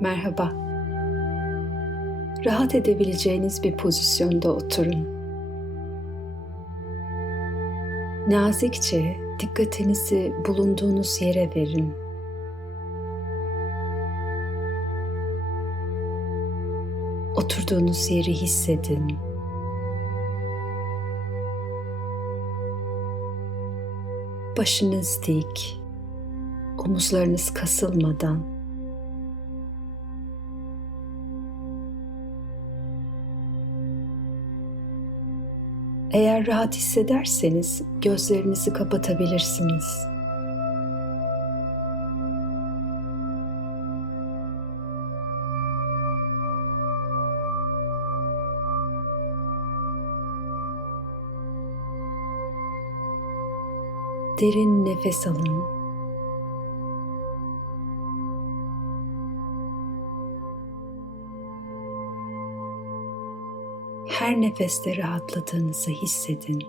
Merhaba. Rahat edebileceğiniz bir pozisyonda oturun. Nazikçe dikkatinizi bulunduğunuz yere verin. Oturduğunuz yeri hissedin. Başınız dik, omuzlarınız kasılmadan Eğer rahat hissederseniz gözlerinizi kapatabilirsiniz. Derin nefes alın. Her nefeste rahatladığınızı hissedin.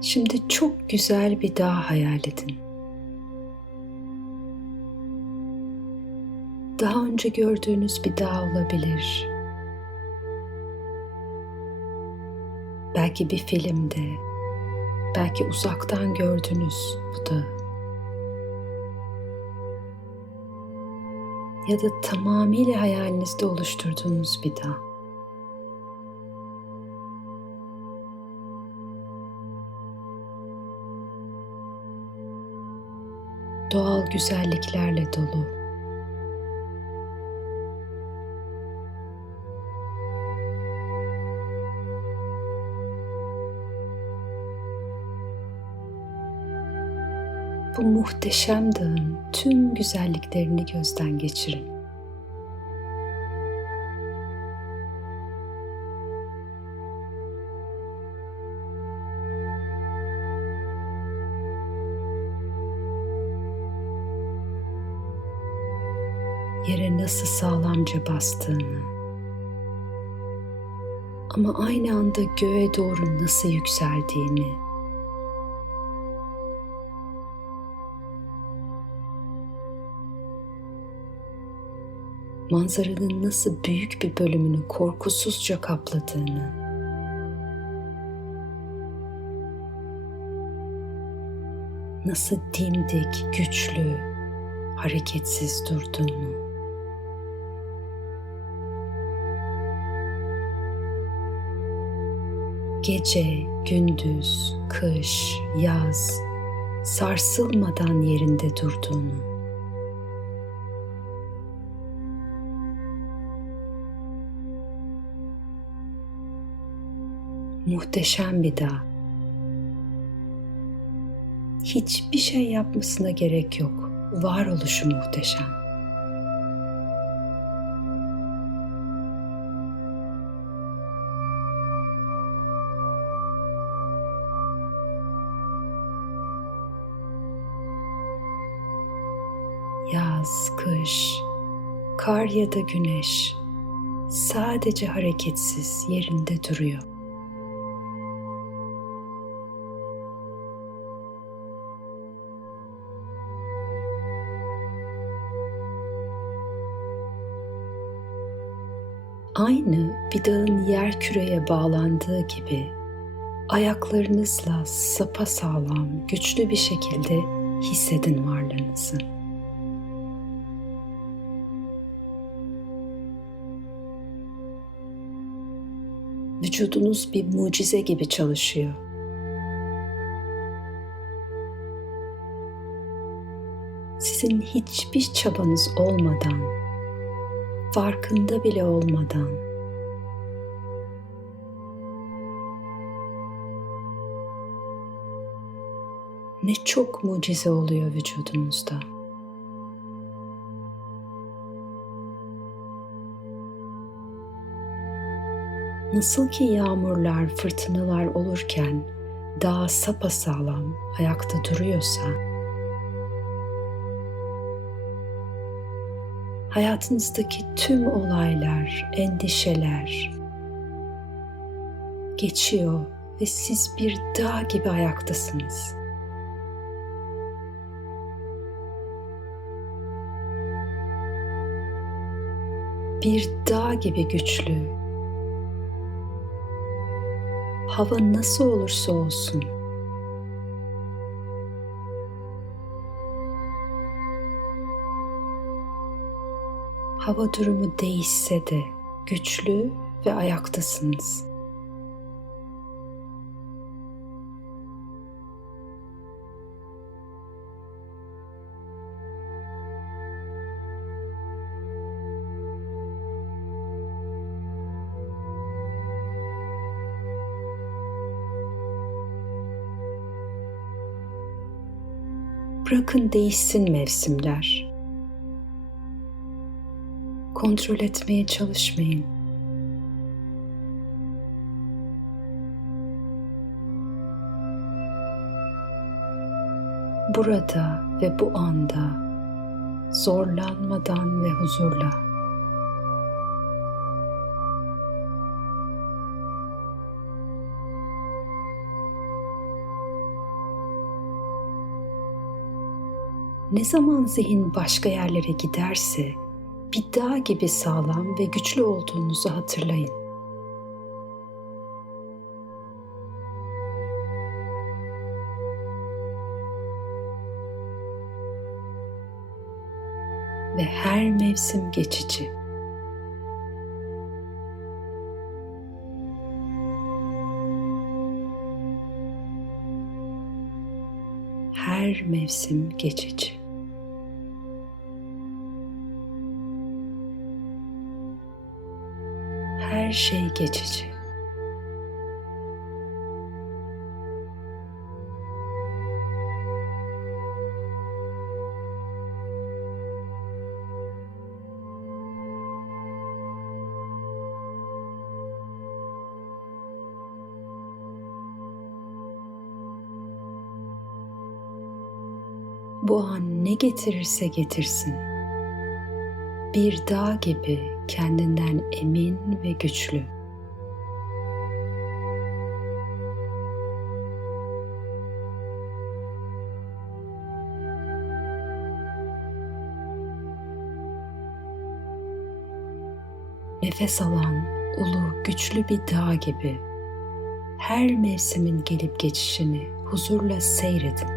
Şimdi çok güzel bir dağ hayal edin. Daha önce gördüğünüz bir dağ olabilir. Belki bir filmde, belki uzaktan gördünüz bu dağı. Ya da tamamıyla hayalinizde oluşturduğunuz bir dağ. doğal güzelliklerle dolu. Bu muhteşem dağın tüm güzelliklerini gözden geçirin. yere nasıl sağlamca bastığını ama aynı anda göğe doğru nasıl yükseldiğini manzaranın nasıl büyük bir bölümünü korkusuzca kapladığını. Nasıl dimdik, güçlü, hareketsiz durduğunu. Gece, gündüz, kış, yaz sarsılmadan yerinde durduğunu muhteşem bir dağ. Hiçbir şey yapmasına gerek yok. Varoluşu muhteşem. yaz, kış, kar ya da güneş sadece hareketsiz yerinde duruyor. Aynı bir dağın yer küreye bağlandığı gibi ayaklarınızla sapa sağlam, güçlü bir şekilde hissedin varlığınızı. Vücudunuz bir mucize gibi çalışıyor. Sizin hiçbir çabanız olmadan, farkında bile olmadan ne çok mucize oluyor vücudunuzda. Nasıl ki yağmurlar, fırtınalar olurken dağ sapasağlam ayakta duruyorsa, hayatınızdaki tüm olaylar, endişeler geçiyor ve siz bir dağ gibi ayaktasınız. Bir dağ gibi güçlü. Hava nasıl olursa olsun hava durumu değişse de güçlü ve ayaktasınız. Bırakın değişsin mevsimler. Kontrol etmeye çalışmayın. Burada ve bu anda zorlanmadan ve huzurla ne zaman zihin başka yerlere giderse bir dağ gibi sağlam ve güçlü olduğunuzu hatırlayın. Ve her mevsim geçici. Her mevsim geçici. Şey geçici. Bu an ne getirirse getirsin. Bir dağ gibi kendinden emin ve güçlü. Nefes alan ulu güçlü bir dağ gibi her mevsimin gelip geçişini huzurla seyredin.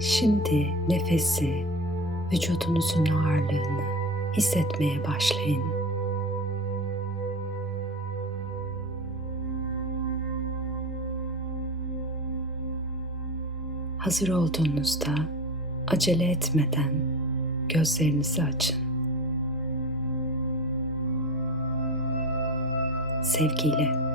Şimdi nefesi, vücudunuzun ağırlığını hissetmeye başlayın. Hazır olduğunuzda acele etmeden gözlerinizi açın. Sevgiyle